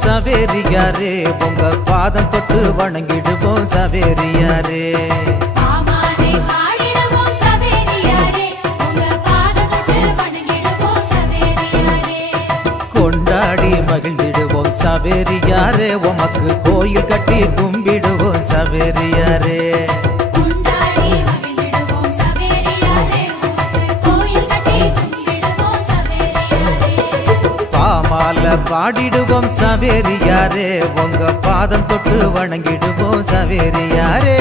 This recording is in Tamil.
சவேரியாரே உங்க பாதம் தொட்டு வணங்கிடுவோம் சவேரியாரே கொண்டாடி மகிழ்ந்திடுவோம் சவேரியாரே உமக்கு கோயில் கட்டி கும்பிடுவோம் சவேரியாரே பாமால பாடிடுவோம் சவேரியாரே உங்க பாதம் தொட்டு வணங்கிடுவோம் சவேரியாரே